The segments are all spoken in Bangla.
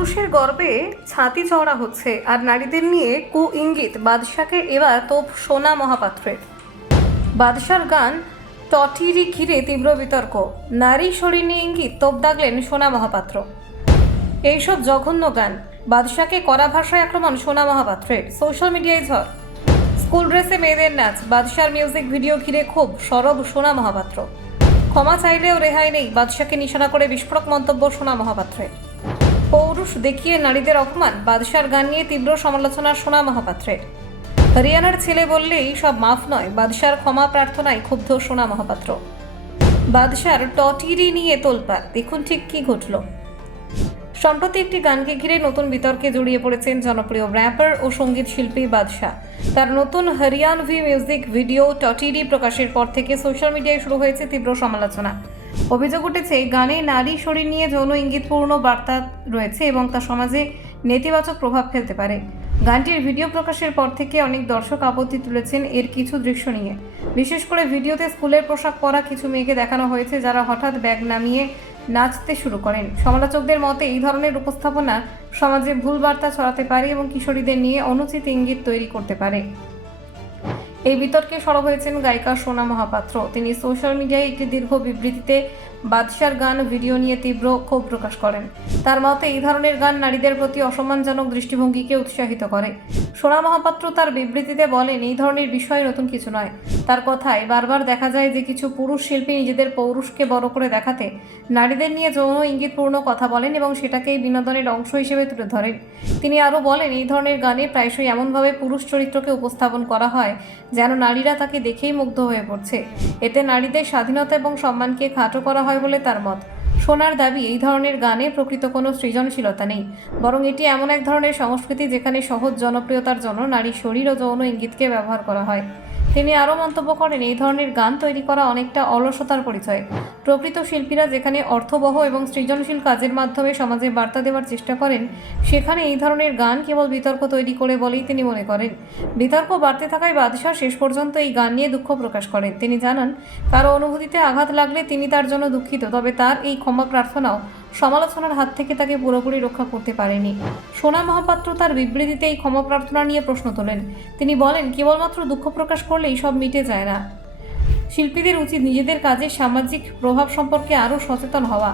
পুরুষের গর্বে ছাতি চওড়া হচ্ছে আর নারীদের নিয়ে কু ইঙ্গিত বাদশাকে এবার তোপ সোনা মহাপাত্রের। বাদশার গান টটিরি ঘিরে তীব্র বিতর্ক, নারী শরীর নিয়ে ইঙ্গিত তোপ দাগলেন সোনা মহাপাত্র। এইসব জঘন্য গান, বাদশাকে কড়া ভাষায় আক্রমণ সোনা মহাপাত্রের, সোশ্যাল মিডিয়ায় ঝড়। স্কুল ড্রেসে মেয়েদের নাচ, বাদশার মিউজিক ভিডিও ঘিরে ক্ষোভ সরব সোনা মহাপাত্র। ক্ষমা চাইলেও রেহাই নেই, বাদশাকে নিশানা করে বিস্ফোরক মন্তব্য সোনা মহাপাত্রের। পৌরুষ দেখিয়ে নারীদের অপমান, বাদশার গান নিয়ে তীব্র সমালোচনা সোনা মহাপাত্রের। হরিয়ানার ছেলে বললেই সব মাফ নয়, বাদশার ক্ষমা প্রার্থনায় ক্ষুব্ধ সোনা মহাপাত্র। বাদশার টটিরি নিয়ে তোলপাড়, দেখুন ঠিক কি ঘটল। সম্প্রতি একটি গানকে ঘিরে নতুন বিতর্কে জড়িয়ে পড়েছেন জনপ্রিয় র্যাপার ও সঙ্গীত শিল্পী বাদশা। তার নতুন হরিয়ানভি মিউজিক ভিডিও টটিরি প্রকাশের পর থেকে সোশ্যাল মিডিয়ায় শুরু হয়েছে তীব্র সমালোচনা। অভিযোগ উঠেছে, গানে নারী শরীর নিয়ে যৌন ইঙ্গিতপূর্ণ বার্তা রয়েছে এবং তা সমাজে নেতিবাচক প্রভাব ফেলতে পারে। গানটির ভিডিও প্রকাশের পর থেকে অনেক দর্শক আপত্তি তুলেছেন এর কিছু দৃশ্য নিয়ে। বিশেষ করে ভিডিওতে স্কুলের পোশাক পরা কিছু মেয়েকে দেখানো হয়েছে, যারা হঠাৎ ব্যাগ নামিয়ে নাচতে শুরু করেন। সমালোচকদের মতে এই ধরনের উপস্থাপনা সমাজে ভুল বার্তা ছড়াতে পারে এবং কিশোরীদের নিয়ে অনুচিত ইঙ্গিত তৈরি করতে পারে। এই বিতর্কে সরব হয়েছেন গায়িকা সোনা মহাপাত্র। তিনি সোশ্যাল মিডিয়ায় একটি দীর্ঘ বিবৃতিতে বাদশার গান ভিডিও নিয়ে তীব্র ক্ষোভ প্রকাশ করেন। তার মতে এই ধরনের গান নারীদের প্রতি অসম্মানজনক দৃষ্টিভঙ্গিকে উৎসাহিত করে। সোনা মহাপাত্র তার বিবৃতিতে বলেন, এই ধরনের বিষয় নতুন কিছু নয়। তার কথায় বারবার দেখা যায় যে কিছু পুরুষ শিল্পী নিজেদের পৌরুষকে বড় করে দেখাতে নারীদের নিয়ে যৌন ইঙ্গিতপূর্ণ কথা বলেন এবং সেটাকেই বিনোদনের অংশ হিসেবে তুলে ধরেন। তিনি আরও বলেন, এই ধরনের গানে প্রায়শই এমনভাবে পুরুষ চরিত্রকে উপস্থাপন করা হয় যেন নারীরা তাকে দেখেই মুগ্ধ হয়ে পড়ছে। এতে নারীদের স্বাধীনতা এবং সম্মানকে খাটো করা হয় বলে তার মত। সোনার দাবি, এই ধরনের গানে প্রকৃত কোনো সৃজনশীলতা নেই, বরং এটি এমন এক ধরনের সংস্কৃতি যেখানে সহজ জনপ্রিয়তার জন্য নারী শরীর ও যৌন ইঙ্গিতকে ব্যবহার করা হয়। তিনি আরও মন্তব্য করেন, এই ধরনের গান তৈরি করা অনেকটা অলসতার পরিচয়। প্রকৃত শিল্পীরা যেখানে অর্থবহ এবং সৃজনশীল কাজের মাধ্যমে সমাজে বার্তা দেওয়ার চেষ্টা করেন, সেখানে এই ধরনের গান কেবল বিতর্ক তৈরি করে বলেই তিনি মনে করেন। বিতর্ক বাড়তে থাকায় বাদশা শেষ পর্যন্ত এই গান নিয়ে দুঃখ প্রকাশ করেন। তিনি জানান, কারো অনুভূতিতে আঘাত লাগলে তিনি তার জন্য দুঃখিত, তবে তার এই ক্ষমা প্রার্থনাও সমালোচনার হাত থেকে তাকে পুরোপুরি রক্ষা করতে পারেনি। সোনা মহাপাত্র তার বিবৃতিতে এই ক্ষমা প্রার্থনা নিয়ে প্রশ্ন তোলেন। তিনি বলেন, কেবলমাত্র দুঃখ প্রকাশ করলেই সব মিটে যায় না। শিল্পীদের উচিত নিজেদের কাজের সামাজিক প্রভাব সম্পর্কে আরও সচেতন হওয়া।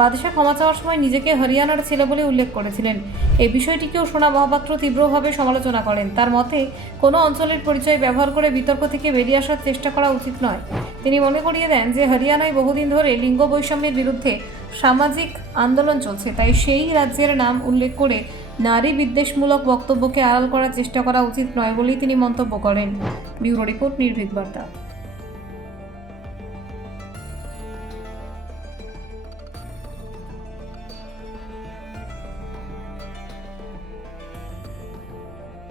বাদশা ক্ষমা চাওয়ার সময় নিজেকে হরিয়ানার ছেলে বলে উল্লেখ করেছিলেন। এই বিষয়টিকেও সোনা মহাপাত্র তীব্রভাবে সমালোচনা করেন। তার মতে, কোনো অঞ্চলের পরিচয় ব্যবহার করে বিতর্ক থেকে বেরিয়ে আসার চেষ্টা করা উচিত নয়। তিনি মনে করিয়ে দেন যে হরিয়ানায় বহুদিন ধরে লিঙ্গ বৈষম্যের বিরুদ্ধে সামাজিক আন্দোলন চলছে, তাই সেই রাজ্যের নাম উল্লেখ করে নারী বিদ্বেষমূলক বক্তব্যকে আড়াল করার চেষ্টা করা উচিত নয় বলেই তিনি মন্তব্য করেন। ব্যুরো রিপোর্ট, নির্ভীক বার্তা।